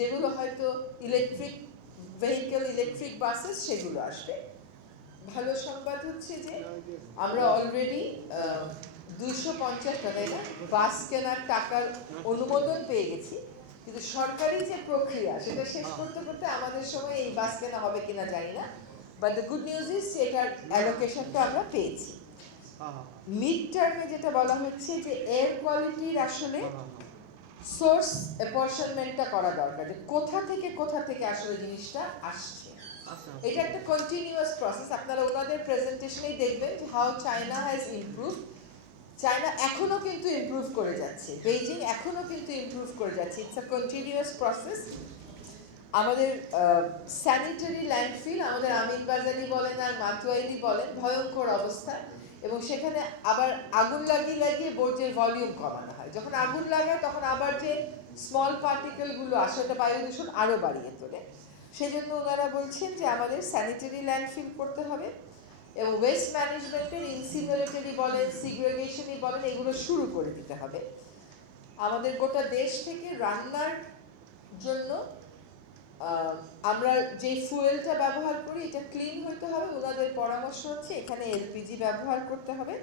যেগুলো হয়তো electric vehicle electric buses সেগুলো আসবে। ভালো সংবাদ হচ্ছে যে আমরা অলরেডি দুশো পঞ্চাশ টাকা না বাস কেনার টাকার অনুমোদন পেয়ে গেছি। কিন্তু সরকারি যে প্রক্রিয়া সেটা শেষ করতে করতে আমাদের সময় এই বাস কেনা হবে কিনা জানি না। But the good news is সেটার অ্যালোকেশনটা আমরা পেয়েছি। হ্যাঁ হ্যাঁ। মিড টার্মে যেটা বলা হচ্ছে যে এয়ার কোয়ালিটির আসলে সোর্স অ্যাপরশনমেন্টটা করা দরকার যে কোথা থেকে কোথা থেকে আসলে জিনিসটা আসছে। এটা একটা কন্টিনিউয়াস প্রসেস আপনারা ওনাদের প্রেজেন্টেশনেই দেখবেন যে how China has improve China এখনও কিন্তু ইমপ্রুভ করে যাচ্ছে। বেইজিং এখনও কিন্তু ইমপ্রুভ করে যাচ্ছে। ইটস আ কন্টিনিউয়াস প্রসেস আমাদের স্যানিটারি ল্যান্ডফিল আমাদের আমিন বাজারি বলেন আর মাতুয়াইলি বলেন ভয়ঙ্কর অবস্থা। এবং সেখানে আবার আগুন লাগিয়ে লাগিয়ে বোর্ডের ভলিউম কমানো হয়। যখন আগুন লাগায়, তখন আবার যে স্মল পার্টিকেলগুলো আসে, ওটা বায়ু দূষণ আরও বাড়িয়ে তোলে। সেজন্য ওনারা বলছেন যে আমাদের স্যানিটারি ল্যান্ডফিল করতে হবে এবং ওয়েস্ট ম্যানেজমেন্টের ইনসিনারেটরি বলেন সিগ্রেগেশনই বলেন, এগুলো শুরু করে দিতে হবে। আমাদের গোটা দেশ থেকে রান্নার জন্য আমরা যে ফুয়েলটা ব্যবহার করি, এটা ক্লিন হতে হবে। ওনাদের পরামর্শ হচ্ছে এখানে এলপিজি ব্যবহার করতে হবে।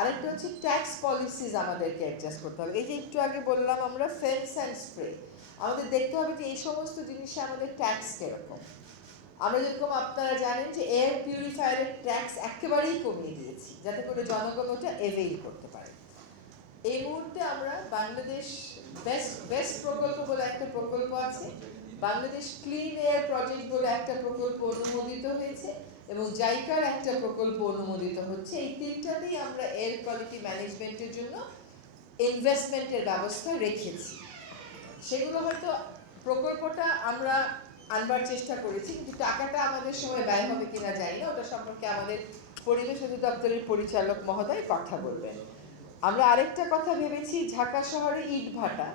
আরেকটা হচ্ছে ট্যাক্স পলিসিস আমাদেরকে অ্যাডজাস্ট করতে হবে। এই যে একটু আগে বললাম আমরা ফেন্স অ্যান্ড স্প্রে আমাদের দেখতে হবে যে এই সমস্ত জিনিসে আমাদের ট্যাক্স কীরকম। আমরা যেরকম আপনারা জানেন যে এয়ার পিউরিফায়ারের ট্যাক্স একেবারেই কমিয়ে দিয়েছি, যাতে করে জনগণ ওটা এভেইল করতে পারে। এই মুহূর্তে আমরা বাংলাদেশ বেস্ট বেস্ট প্রকল্প বলে একটা প্রকল্প আছে। বাংলাদেশ ক্লিন এয়ার প্রজেক্ট বলে একটা প্রকল্প অনুমোদিত হয়েছে এবং জাইকার একটা প্রকল্প অনুমোদিত হচ্ছে। এই তিনটাতেই আমরা এয়ার কোয়ালিটি ম্যানেজমেন্টের জন্য ইনভেস্টমেন্টের ব্যবস্থা রেখেছি। সেগুলো হয়তো প্রকল্পটা আমরা আনবার চেষ্টা করেছি, কিন্তু টাকাটা আমাদের সময় ব্যয় হবে কিনা জানি না। ওটা সম্পর্কে আমাদের পরিবেশ অধিদপ্তরের পরিচালক মহোদয় কথা বলবেন। আমরা আরেকটা কথা ভেবেছি, ঢাকা শহরে ইট ভাটা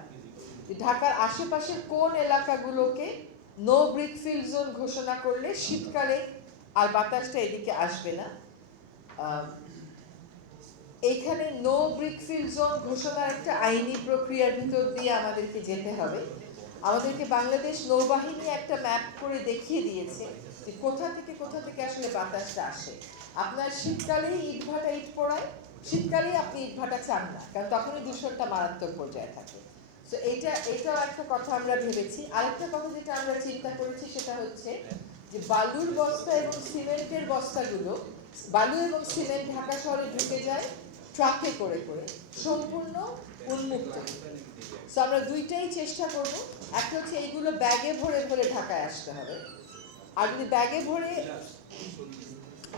ঢাকার আশেপাশের কোন এলাকাগুলোকে নো ব্রিক ফিল জোন ঘোষণা করলে শীতকালে আর বাতাসটা এদিকে আসবে না। আহ, এইখানে নো ব্রিক ফিল জোন ঘোষণার একটা আইনি প্রক্রিয়ার ভিতর দিয়ে আমাদেরকে যেতে হবে। আমাদেরকে বাংলাদেশ নৌবাহিনী একটা ম্যাপ করে দেখিয়ে দিয়েছে যে কোথা থেকে কোথা থেকে আসলে বাতাসটা আসে। আপনার শীতকালেই ইট ভাটা ইট পড়ায় শীতকালেই আপনি ইট ভাটা চান না কারণ তখনই দূষণটা মারাত্মক পর্যায়ে থাকে। তো এইটা, এটাও একটা কথা আমরা ভেবেছি। আরেকটা কথা যেটা আমরা চিন্তা করেছি সেটা হচ্ছে যে বালুর বস্তা এবং সিমেন্টের বস্তাগুলো, বালু এবং সিমেন্ট ঢাকা শহরে ঢুকে যায় ট্রাকে করে করে, সম্পূর্ণ উন্মুক্ত। তো আমরা দুইটাই চেষ্টা করব। একটা হচ্ছে এইগুলো ব্যাগে ভরে ভরে ঢাকায় আসতে হবে। আর যদি ব্যাগে ভরে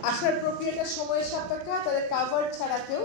আসার প্রক্রিয়াটা সময়ের সাপেক্ষ তাহলে কাভার ছাড়াতেও